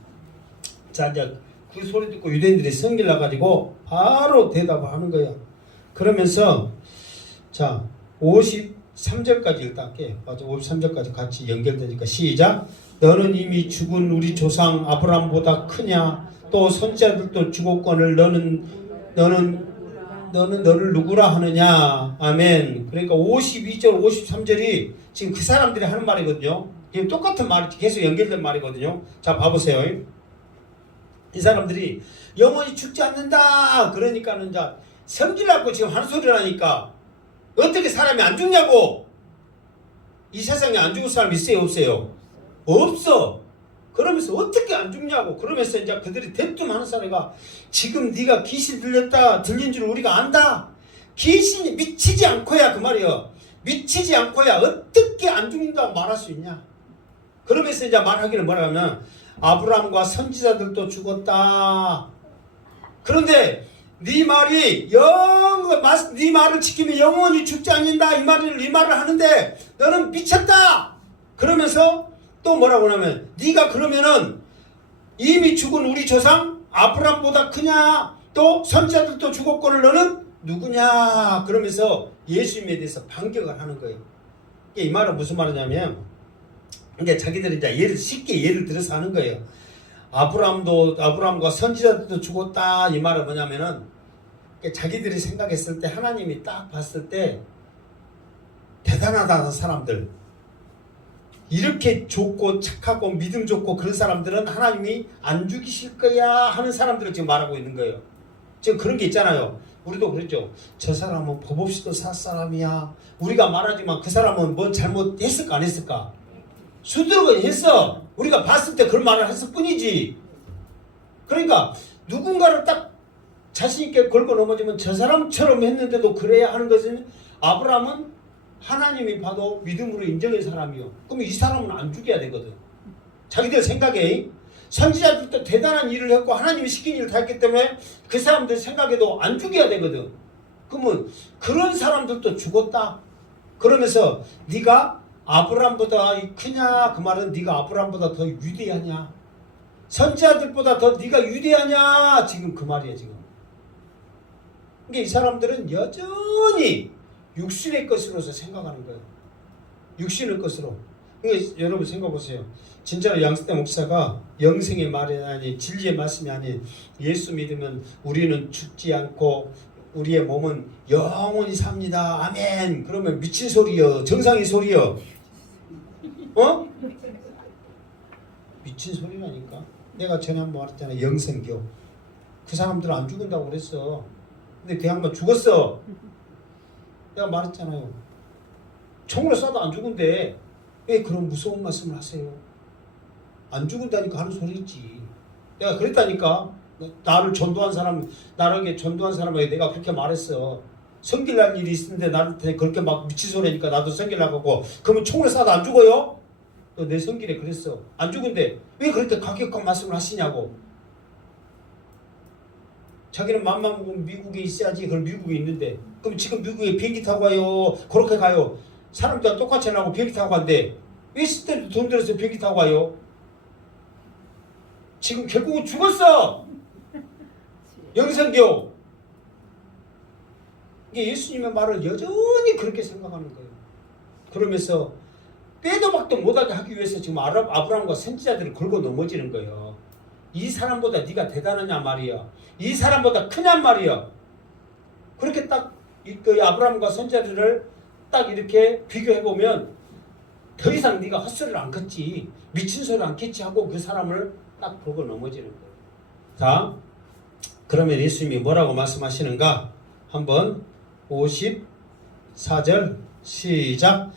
자, 이제 그 소리 듣고 유대인들이 성질 나가지고 바로 대답을 하는 거예요. 그러면서 자 53절까지 일단 할게요. 맞아, 53절까지 같이 연결되니까 시작. 너는 이미 죽은 우리 조상 아브라함보다 크냐? 또 선지자들도 죽었거늘 너는 너를 누구라 하느냐? 아멘. 그러니까 52절 53절이 지금 그 사람들이 하는 말이거든요. 지금 똑같은 말이 계속 연결된 말이거든요. 자, 봐보세요. 이 사람들이 영원히 죽지 않는다 그러니까는 자 성질나고 지금 하는 소리를 하니까 어떻게 사람이 안 죽냐고. 이 세상에 안 죽을 사람 있어요 없어요? 없어. 그러면서 어떻게 안 죽냐고. 그러면서 이제 그들이 대뜸하는 사람이가 지금 네가 귀신 들린 줄 우리가 안다. 귀신이 미치지 않고야 그 말이에요. 미치지 않고야 어떻게 안 죽는다고 말할 수 있냐. 그러면서 이제 말하기를 뭐라 하면 아브라함과 선지자들도 죽었다. 그런데 네 말이 네 말을 지키면 영원히 죽지 않는다 이 말을 하는데 너는 미쳤다. 그러면서 또 뭐라고 하냐면 네가 그러면은 이미 죽은 우리 조상 아브라함보다 크냐? 또 선지자들도 죽었거늘 너는 누구냐? 그러면서 예수님에 대해서 반격을 하는 거예요. 이 말은 무슨 말이냐면, 그러니까 자기들이 이제 쉽게 예를 들어서 하는 거예요. 아브라함과 선지자들도 죽었다 이 말은 뭐냐면은 자기들이 생각했을 때 하나님이 딱 봤을 때 대단하다는 사람들, 이렇게 좋고 착하고 믿음 좋고 그런 사람들은 하나님이 안 죽이실 거야 하는 사람들을 지금 말하고 있는 거예요. 지금 그런 게 있잖아요. 우리도 그랬죠. 저 사람은 법 없이도 살 사람이야. 우리가 말하지만 그 사람은 뭐 잘못했을까 안 했을까? 수두룩은 했어. 우리가 봤을 때 그런 말을 했을 뿐이지. 그러니까 누군가를 딱 자신 있게 걸고 넘어지면 저 사람처럼 했는데도 그래야 하는 것은, 아브라함은 하나님이 봐도 믿음으로 인정한 사람이요. 그럼 이 사람은 안 죽여야 되거든. 자기들 생각에 선지자들도 대단한 일을 했고 하나님이 시킨 일을 다 했기 때문에 그 사람들 생각에도 안 죽여야 되거든. 그러면 그런 사람들도 죽었다. 그러면서 네가 아브라함보다 크냐? 그 말은 네가 아브라함보다 더 위대하냐? 선지자들보다 더 네가 위대하냐? 지금 그 말이야 지금. 그러니까 이 사람들은 여전히 육신의 것으로서 생각하는 거예요. 육신의 것으로. 그러니까 여러분 생각해보세요. 진짜로 양승태 목사가 영생의 말이 아니 진리의 말씀이 아닌 예수 믿으면 우리는 죽지 않고 우리의 몸은 영원히 삽니다. 아멘. 그러면 미친 소리여, 정상의 소리여. 어? 미친 소리라니까. 내가 전에 한번 말했잖아. 영생교. 그 사람들은 안 죽는다고 그랬어. 근데 그 양반 죽었어. 내가 말했잖아요. 총으로 쏴도 안 죽은데 왜 그런 무서운 말씀을 하세요? 안 죽은다니까 하는 소리 있지. 내가 그랬다니까. 나를 전도한 사람, 나에게 전도한 사람에게 내가 그렇게 말했어. 성길 날 일이 있는데 나한테 그렇게 막 미친 소리니까 나도 성길 나가고. 그러면 총으로 쏴도 안 죽어요? 내 성길에 그랬어. 안 죽은데 왜 그렇게 가격한 말씀을 하시냐고. 자기는 맘만 먹으면 미국에 있어야지. 그럼 미국에 있는데. 그럼 지금 미국에 비행기 타고 가요? 그렇게 가요? 사람들과 똑같이 나고 비행기 타고 간대. 왜 쓸데도 돈 들여서 비행기 타고 가요? 지금 결국은 죽었어. 영생교. 이게 예수님의 말을 여전히 그렇게 생각하는 거예요. 그러면서 빼도 박도 못하게 하기 위해서 지금 아브라함과 선지자들을 걸고 넘어지는 거예요. 이 사람보다 네가 대단하냐 말이야. 이 사람보다 크냐 말이야. 그렇게 딱 그 아브라함과 선지자들을 딱 이렇게 비교해보면 더 이상 네가 헛소리를 안 걷지, 미친 소리를 안 겠지 하고 그 사람을 딱 보고 넘어지는 거예요. 자, 그러면 예수님이 뭐라고 말씀하시는가? 한번 54절 시작.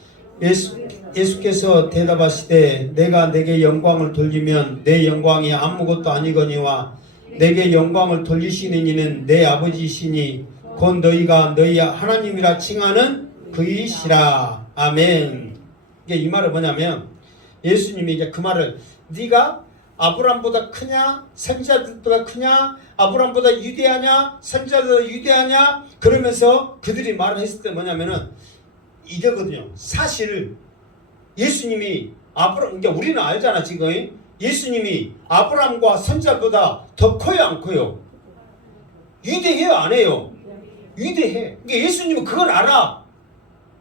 예수께서 대답하시되 내가 내게 영광을 돌리면 내 영광이 아무것도 아니거니와 내게 영광을 돌리시는 이는 내 아버지시니 곧 너희가 너희 하나님이라 칭하는 그이시라. 아멘. 이게 이 말은 뭐냐면 예수님이 이제 그 말을, 네가 아브라함보다 크냐? 선지자들보다 크냐? 아브라함보다 위대하냐? 선지자들보다 위대하냐? 그러면서 그들이 말을 했을 때 뭐냐면은 이거거든요. 사실 예수님이 그러니까 우리는 알잖아 지금. 예수님이 아브라함과 선지자보다 더 커요 안 커요? 위대해요 안 해요? 위대해. 그러니까 예수님은 그걸 알아.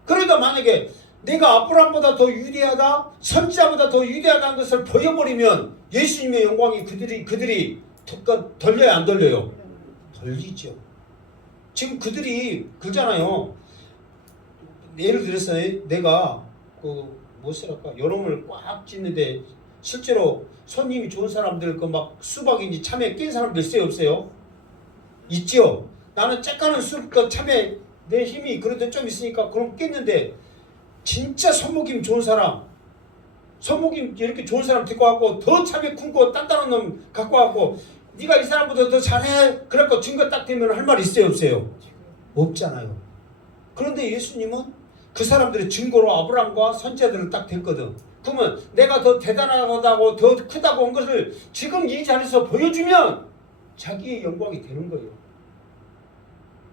그러니까 만약에 내가 아브라함보다 더 위대하다, 선지자보다 더 위대하다는 것을 보여버리면 예수님의 영광이 그들이 덜려요 안 덜려요? 덜리죠. 지금 그들이 그러잖아요. 예를 들어서 내가 뭐랄까 여름을 꽉 찢는데 실제로 손님이 좋은 사람들 막 수박인지 참외 낀 사람들 있어요 없어요? 있죠. 나는 쬐까는 참외 내 힘이 그래도 좀 있으니까 그럼 깼는데 진짜 손목임 좋은 사람, 손목임 이렇게 좋은 사람 데리고 왔고 더 참외 굵고 단단한 놈 갖고 왔고 네가 이 사람보다 더 잘해 그래갖고 증거 딱 되면 할 말 있어요 없어요? 없잖아요. 그런데 예수님은 그 사람들의 증거로 아브라함과 선지자들을 딱 댔거든. 그러면 내가 더 대단하다고 더 크다고 한 것을 지금 이 자리에서 보여주면 자기의 영광이 되는 거예요.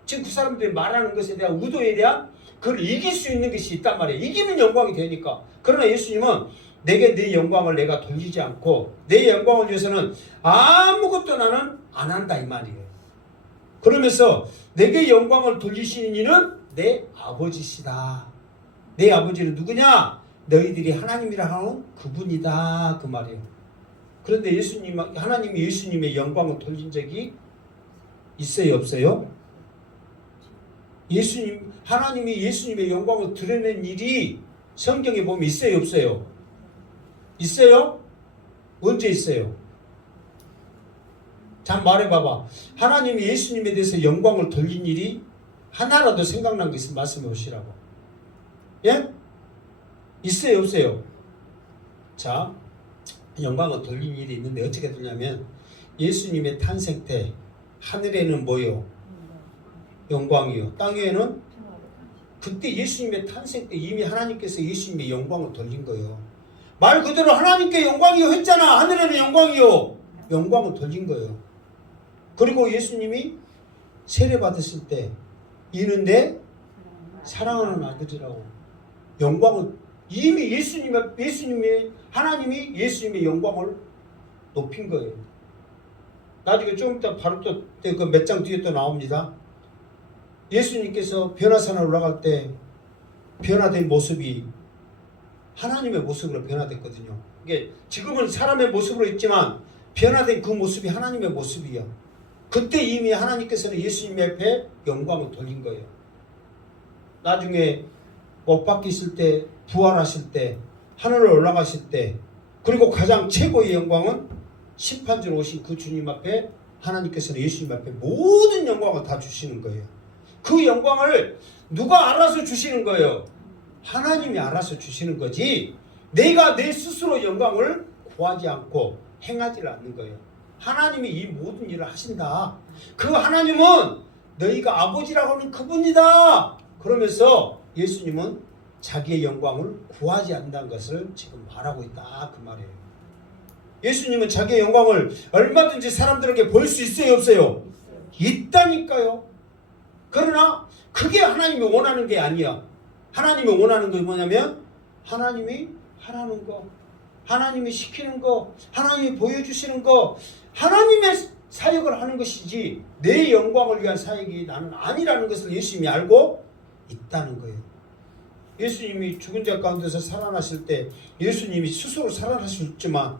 지금 그 사람들이 말하는 것에 대한 의도에 대한 그걸 이길 수 있는 것이 있단 말이에요. 이기면 영광이 되니까. 그러나 예수님은 내게 내 영광을 내가 돌리지 않고 내 영광을 위해서는 아무것도 나는 안 한다 이 말이에요. 그러면서 내게 영광을 돌리시는 이는 내 아버지시다. 내 아버지는 누구냐? 너희들이 하나님이라 하는 그분이다 그 말이에요. 그런데 하나님이 예수님의 영광을 돌린 적이 있어요, 없어요? 하나님이 예수님의 영광을 드러낸 일이 성경에 보면 있어요, 없어요? 있어요? 언제 있어요? 자, 말해봐봐. 하나님이 예수님에 대해서 영광을 돌린 일이 하나라도 생각난 게 있으면 말씀해 보시라고. 예? 있어요, 없어요? 자, 영광을 돌린 일이 있는데 어떻게 돌냐면 예수님의 탄생 때 하늘에는 뭐요? 영광이요. 땅에는 그때 예수님의 탄생 때 이미 하나님께서 예수님의 영광을 돌린 거예요. 말 그대로 하나님께 영광이요 했잖아. 하늘에는 영광이요. 영광을 돌린 거예요. 그리고 예수님이 세례 받으실 때 이는 내 사랑하는 아들이라고 영광을 이미 하나님이 예수님의 영광을 높인 거예요. 나중에 좀 이따 바로 또 그 몇 장 뒤에 또 나옵니다. 예수님께서 변화산에 올라갈 때 변화된 모습이 하나님의 모습으로 변화됐거든요. 이게 지금은 사람의 모습으로 있지만 변화된 그 모습이 하나님의 모습이야. 그때 이미 하나님께서는 예수님 앞에 영광을 돌린 거예요. 나중에 못 박히실 때, 부활하실 때, 하늘로 올라가실 때, 그리고 가장 최고의 영광은 심판주로 오신 그 주님 앞에 하나님께서는 예수님 앞에 모든 영광을 다 주시는 거예요. 그 영광을 누가 알아서 주시는 거예요? 하나님이 알아서 주시는 거지 내가 내 스스로 영광을 구하지 않고 행하지 않는 거예요. 하나님이 이 모든 일을 하신다. 그 하나님은 너희가 아버지라고 하는 그분이다. 그러면서 예수님은 자기의 영광을 구하지 않는다는 것을 지금 말하고 있다. 그 말이에요. 예수님은 자기의 영광을 얼마든지 사람들에게 보일 수 있어요, 없어요? 있다니까요. 그러나 그게 하나님이 원하는 게 아니야. 하나님이 원하는 게 뭐냐면 하나님이 하라는 거, 하나님이 시키는 거, 하나님이 보여주시는 거, 하나님의 사역을 하는 것이지 내 영광을 위한 사역이 나는 아니라는 것을 예수님이 알고 있다는 거예요. 예수님이 죽은 자 가운데서 살아나실 때 예수님이 스스로 살아나셨지만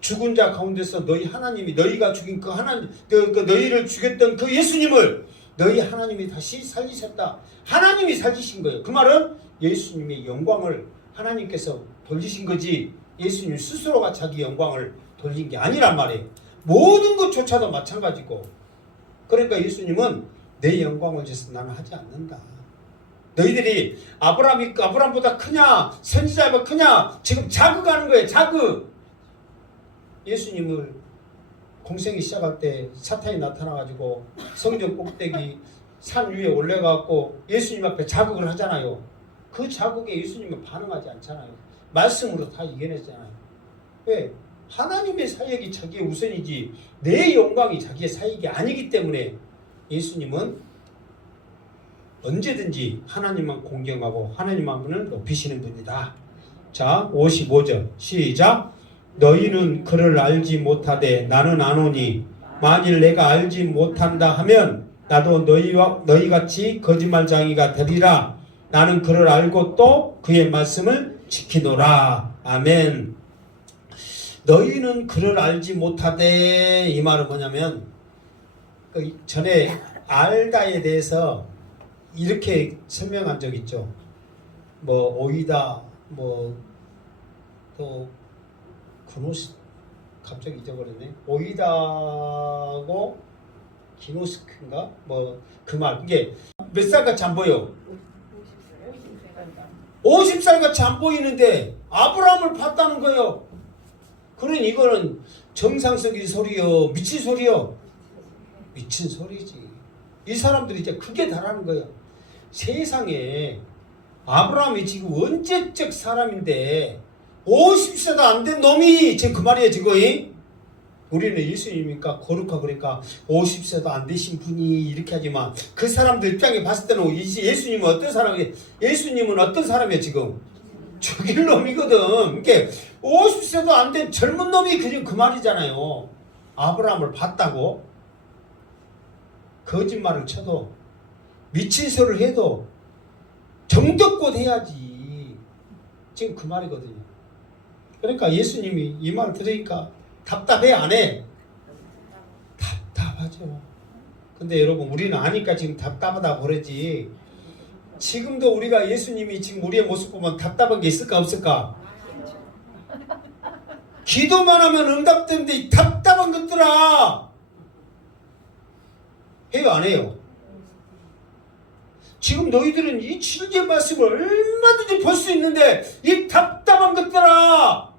죽은 자 가운데서 너희가 죽인 그 하나님, 너희를 죽였던 그 예수님을 너희 하나님이 다시 살리셨다. 하나님이 살리신 거예요. 그 말은 예수님의 영광을 하나님께서 돌리신 거지 예수님 스스로가 자기 영광을 돌린 게 아니란 말이에요. 모든 것조차도 마찬가지고. 그러니까 예수님은 내 영광을 위해서 나는 하지 않는다. 너희들이 아브라함보다 크냐 선지자보다 크냐 지금 자극하는 거예요. 자극. 예수님을 공생이 시작할 때 사탄이 나타나가지고 성전 꼭대기 산 위에 올라가고 예수님 앞에 자극을 하잖아요. 그 자극에 예수님은 반응하지 않잖아요. 말씀으로 다 이겨냈잖아요. 왜? 하나님의 사역이 자기의 우선이지 내 영광이 자기의 사역이 아니기 때문에 예수님은 언제든지 하나님만 공경하고 하나님만을 높이시는 분이다. 자, 55절 시작. 너희는 그를 알지 못하되 나는 아노니 만일 내가 알지 못한다 하면 나도 너희같이 거짓말쟁이가 되리라. 나는 그를 알고 또 그의 말씀을 지키노라. 아멘. 너희는 그를 알지 못하되 이 말은 뭐냐면 그 전에 알다에 대해서 이렇게 설명한 적 있죠. 뭐 오이다 뭐 또 그노스 갑자기 잊어버렸네. 오이다고 기노스크인가 뭐 그 말 이게 몇 살같이 안 보여? 50살같이 안 보이는데 아브라함을 봤다는 거예요. 그러니 이거는 정상적인 소리요 미친 소리요? 미친 소리지. 이 사람들이 이제 그게 다라는 거예요. 세상에 아브라함이 지금 언제적 사람인데 50세도 안 된 놈이 지금 그 말이에요. 지금 우리는 예수님이니까 거룩하고 그러니까 50세도 안 되신 분이 이렇게 하지만 그 사람들 입장에 봤을 때는 예수님은 어떤 사람이에요? 예수님은 어떤 사람이에요? 지금 죽일 놈이거든. 그러니까 50세도 안 된 젊은 놈이 그 말이잖아요. 아브라함을 봤다고 거짓말을 쳐도 미친 소리를 해도 정덕껏 해야지. 지금 그 말이거든요. 그러니까 예수님이 이 말을 들으니까 답답해 안 해? 답답하죠. 근데 여러분 우리는 아니까 지금 답답하다 그러지. 지금도 우리가 예수님이 지금 우리의 모습 보면 답답한 게 있을까 없을까? 기도만 하면 응답되는데 이 답답한 것들아 해요 안 해요? 지금 너희들은 이 진리의 말씀을 얼마든지 볼 수 있는데 이 답답한 것들아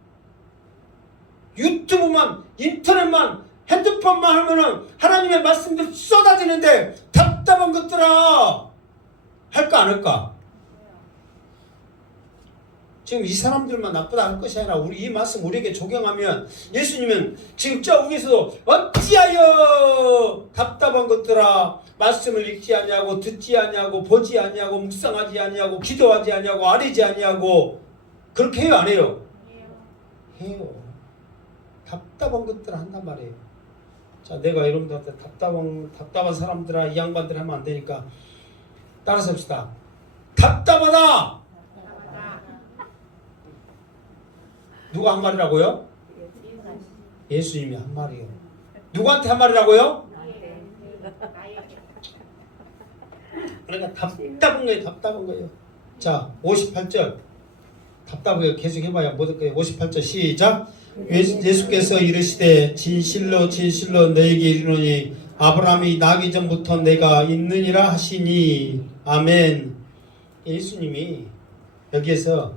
유튜브만 인터넷만 핸드폰만 하면은 하나님의 말씀들 쏟아지는데 답답한 것들아 할까 안 할까? 지금 이 사람들만 나쁘다 할 것이 아니라 우리 이 말씀 우리에게 적용하면 예수님은 지금 저 위에서도 어찌하여 답답한 것들아 말씀을 읽지 아니하고 듣지 아니하고 보지 아니하고 묵상하지 아니하고 기도하지 아니하고 아뢰지 아니하고 그렇게 해요 안 해요? 해요. 답답한 것들 한단 말이에요. 자, 내가 여러분들한테 답답한 사람들아 이 양반들 하면 안 되니까 따라서 합시다. 답답하다. 누가 한 말이라고요? 예수님이 한 말이요. 누구한테 한 말이라고요? 그러니까 답답한 거예요. 답답한 거예요. 자, 58절. 답답하게 계속 해봐야 못 할 거예요. 58절 시작. 예수께서 이르시되 진실로 진실로 너에게 이르노니 아브라함이 나기 전부터 내가 있느니라 하시니 아멘. 예수님이 여기에서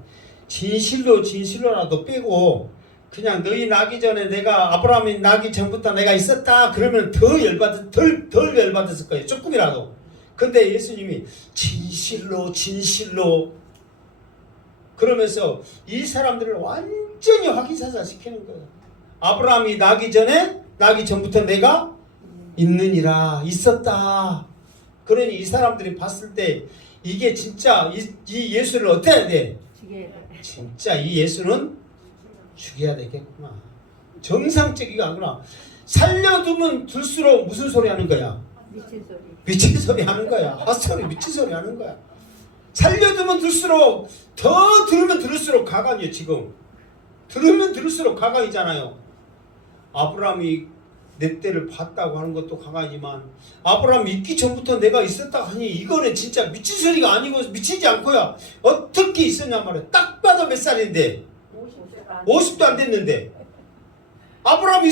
진실로 진실로라도 빼고 그냥 너희 나기 전에 내가 아브라함이 나기 전부터 내가 있었다 그러면 덜 열받았을 거예요. 조금이라도. 근데 예수님이 진실로 진실로 그러면서 이 사람들을 완전히 확인사살시키는 거예요. 아브라함이 나기 전부터 내가 있느니라 있었다. 그러니 이 사람들이 봤을 때 이게 진짜 이 예수를 어떻게 해야 돼? 진짜 이 예수는 죽여야 되겠구나. 정상적이가 아니라 살려두면 둘수록 무슨 소리 하는 거야? 미친 소리 하는 거야. 헛소리 미친 소리 하는 거야. 살려두면 들수록 더 들으면 들을수록 가관이에요. 지금 들으면 들을수록 가관이잖아요. 아브라함이 내 때를 봤다고 하는 것도 가관이지만 아브라함이 있기 전부터 내가 있었다 하니 이거는 진짜 미친 소리가 아니고 미치지 않고야 어떻게 있었냐 말이야. 딱 봐도 몇 살인데 50도 안 됐는데 아브라함이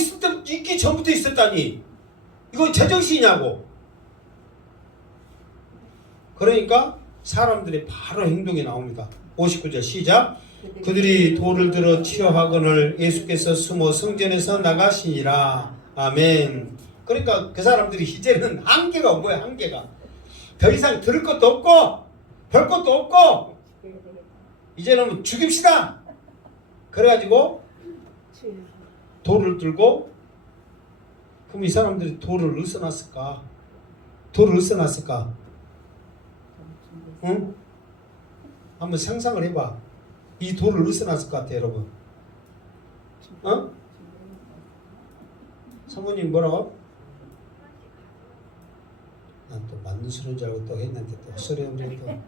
있기 전부터 있었다니 이거 제정신이냐고. 그러니까 사람들이 바로 행동이 나옵니다. 59절 시작. 그들이 돌을 들어 치려 하거늘 예수께서 숨어 성전에서 나가시니라. 아멘. 그러니까 그 사람들이 이제는 한계가 온 거야. 한계가. 더 이상 들을 것도 없고 볼 것도 없고 이제는 죽입시다. 그래가지고 돌을 들고 그럼 이 사람들이 돌을 어디서 났을까? 돌을 어디서 났을까? 응? 한번 상상을 해봐. 이 돌을 어디서 났을 것 같아 여러분? 어? 사모님 뭐라고? 난 또 맞는 소리인 줄 알고 또 했는데 또 헛소리 없네 또.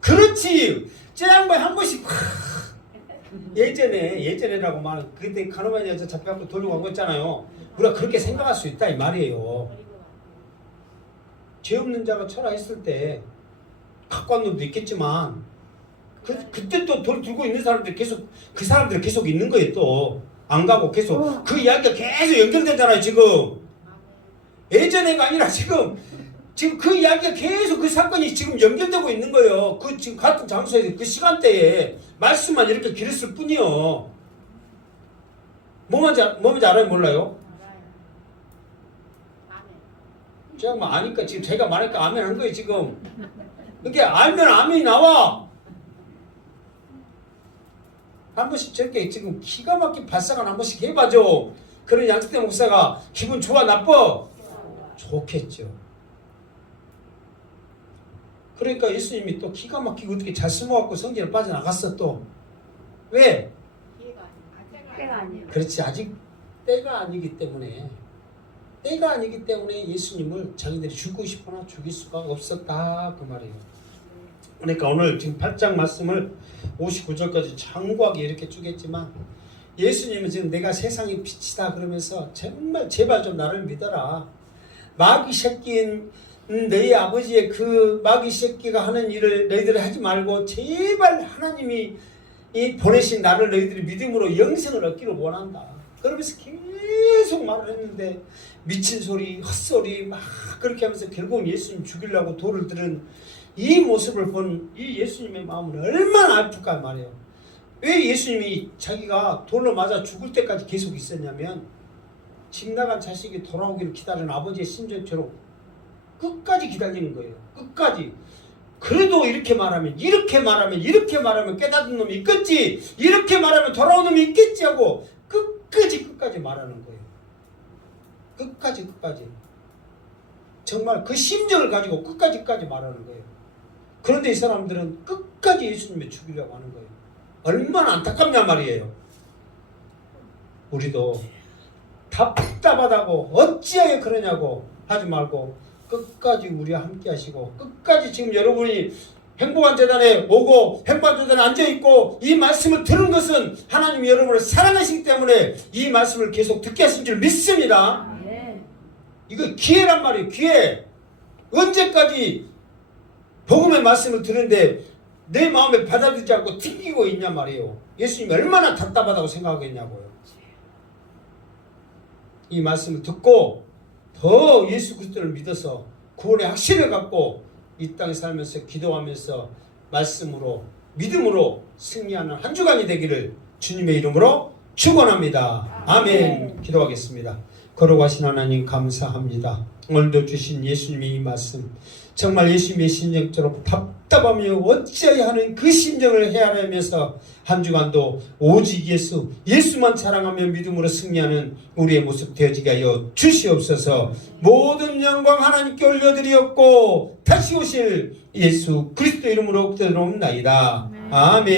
그렇지! 저 양반 한 번씩 예전에라고 말은 그때 가늠한 여자 잡혀갖고 돌리고 간 거 있잖아요. 우리가 그렇게 생각할 수 있다 이 말이에요. 죄 없는 자가 철화했을 때 갖고 간 놈도 있겠지만 그때 또 돌 들고 있는 사람들 계속 그 사람들 계속 있는 거예요. 또 안 가고 계속 그 이야기가 계속 연결되잖아요. 지금 예전에가 아니라 지금 그 이야기가 계속 그 사건이 지금 연결되고 있는 거예요. 그 지금 같은 장소에 그 시간대에 말씀만 이렇게 길었을 뿐이요. 뭐만지 알아요? 몰라요? 제가 뭐 아니까 지금 제가 말하니까 아멘 한 거예요 지금. 그러니까 알면 아멘이 나와. 한 번씩 저렇게 지금 기가 막힌 발상을 한 번씩 해봐줘. 그런 양승태 목사가 기분 좋아 나빠? 좋겠죠. 그러니까 예수님이 또 기가 막히게 어떻게 잘 숨어갖고 성전에 빠져나갔어 또. 왜? 그렇지 아직 때가 아니기 때문에 예수님을 자기들이 죽고 싶거나 죽일 수가 없었다 그 말이에요. 그러니까 오늘 지금 8장 말씀을 59절까지 장구하게 이렇게 쭉 했지만 예수님은 지금 내가 세상의 빛이다 그러면서 정말 제발 좀 나를 믿어라. 마귀 새끼인 너희 아버지의 그 마귀 새끼가 하는 일을 너희들이 하지 말고 제발 하나님이 이 보내신 나를 너희들이 믿음으로 영생을 얻기를 원한다. 그러면서 계속 말을 했는데 미친 소리, 헛소리 막 그렇게 하면서 결국은 예수님 죽이려고 돌을 들은 이 모습을 본 이 예수님의 마음은 얼마나 아플까 말이에요. 왜 예수님이 자기가 돌로 맞아 죽을 때까지 계속 있었냐면 집 나간 자식이 돌아오기를 기다리는 아버지의 심정처럼 끝까지 기다리는 거예요. 끝까지. 그래도 이렇게 말하면 깨닫는 놈이 있겠지. 이렇게 말하면 돌아오는 놈이 있겠지 하고 끝까지 말하는 거예요. 끝까지. 정말 그 심정을 가지고 끝까지 말하는 거예요. 그런데 이 사람들은 끝까지 예수님을 죽이려고 하는 거예요. 얼마나 안타깝냐 말이에요. 우리도 답답하다고 어찌하여 그러냐고 하지 말고 끝까지 우리와 함께 하시고 끝까지 지금 여러분이 행복한 재단에 오고 행복한 재단에 앉아있고 이 말씀을 들은 것은 하나님이 여러분을 사랑하시기 때문에 이 말씀을 계속 듣게 하신 줄 믿습니다. 이거 기회란 말이에요. 기회. 언제까지 복음의 말씀을 듣는데 내 마음에 받아들이지 않고 튕기고 있냐 말이에요. 예수님이 얼마나 답답하다고 생각하겠냐고요. 이 말씀을 듣고 더 예수 그리스도를 믿어서 구원의 확신을 갖고 이 땅에 살면서 기도하면서 말씀으로 믿음으로 승리하는 한 주간이 되기를 주님의 이름으로 축원합니다. 아멘. 기도하겠습니다. 거룩하신 하나님 감사합니다. 오늘도 주신 예수님의 이 말씀 정말 예수님의 심정처럼 답답하며 어찌하여 하는 그 심정을 헤아리면서 한 주간도 오직 예수만 자랑하며 믿음으로 승리하는 우리의 모습 되어지게 하여 주시옵소서. 모든 영광 하나님께 올려드리었고 다시 오실 예수 그리스도 이름으로 기도드리옵나이다. 아멘.